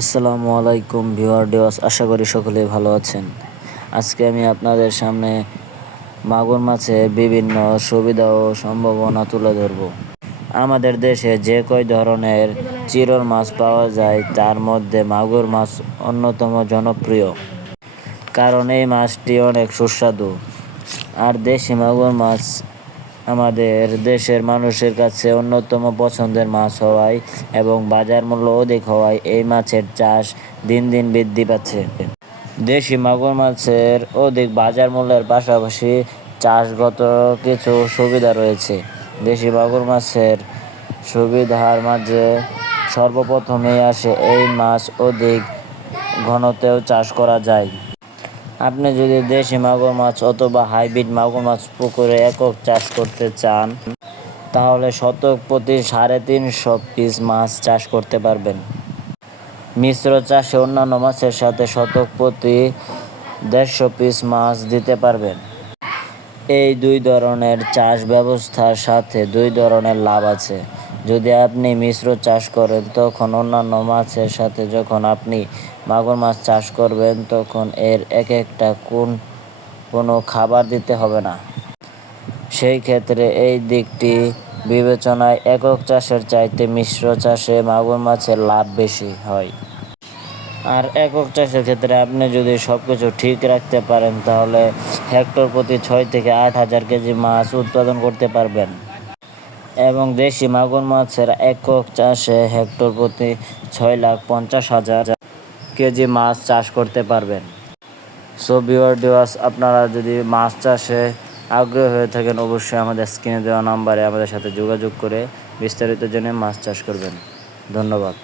আসসালামু আলাইকুম ভিউয়ার ডিওয়াস আশা করি সকলে ভালো আছেন। আজকে আমি আপনাদের সামনে মাগুর মাছের বিভিন্ন সুবিধা ও সম্ভাবনা তুলে ধরব। আমাদের দেশে যে কয় ধরনের চিরল মাছ পাওয়া যায়, তার মধ্যে মাগুর মাছ অন্যতম জনপ্রিয়। কারণ এই মাছটি অনেক সুস্বাদু। আর দেশি মাগুর মাছ আমাদের দেশের মানুষের কাছে অন্যতম পছন্দের মাছ হওয়ায় এবং বাজার মূল্য অধিক হওয়ায় এই মাছের চাষ দিন দিন বৃদ্ধি পাচ্ছে। দেশি মাগুর মাছের অধিক বাজার মূল্যের পাশাপাশি চাষগত কিছু সুবিধা রয়েছে। দেশি মাগুর মাছের সুবিধার মাঝে সর্বপ্রথমেই আসে এই মাছ অধিক ঘনতেও চাষ করা যায়। আপনি যদি দেশি মাগুর মাছ অথবা হাইব্রিড মাগুর মাছ পুকুরে একক চাষ করতে চান, তাহলে শতক প্রতি সাড়ে তিনশো পিস মাছ চাষ করতে পারবেন। মিশ্র চাষে অন্যান্য মাছের সাথে শতক প্রতি দেড়শো পিস মাছ দিতে পারবেন। এই দুই ধরনের চাষ ব্যবস্থার সাথে দুই ধরনের লাভ আছে। যদি আপনি মিশ্র চাষ করেন, তখন অন্যান্য মাছের সাথে যখন আপনি মাগুর মাছ চাষ করবেন, তখন এর এক একটা কোন কোনো খাবার দিতে হবে না। সেই ক্ষেত্রে এই দিকটি বিবেচনায় একক চাষের চাইতে মিশ্র চাষে মাগুর মাছের লাভ বেশি হয়। আর একক চাষের ক্ষেত্রে আপনি যদি সব কিছু ঠিক রাখতে পারেন, তাহলে হেক্টর প্রতি ছয় থেকে আট হাজার কেজি মাছ উৎপাদন করতে পারবেন। এবং দেশি মাগুর মাছের একক চাষে হেক্টর প্রতি ছয় লাখ পঞ্চাশ হাজার কেজি মাছ চাষ করতে পারবেন। সো বিওয়ার ডিওয়াস আপনারা যদি মাছ চাষে আগ্রহী হয়ে থাকেন, অবশ্যই আমাদের স্ক্রিনে দেওয়া নাম্বারে আমাদের সাথে যোগাযোগ করে বিস্তারিত জেনে মাছ চাষ করবেন। ধন্যবাদ।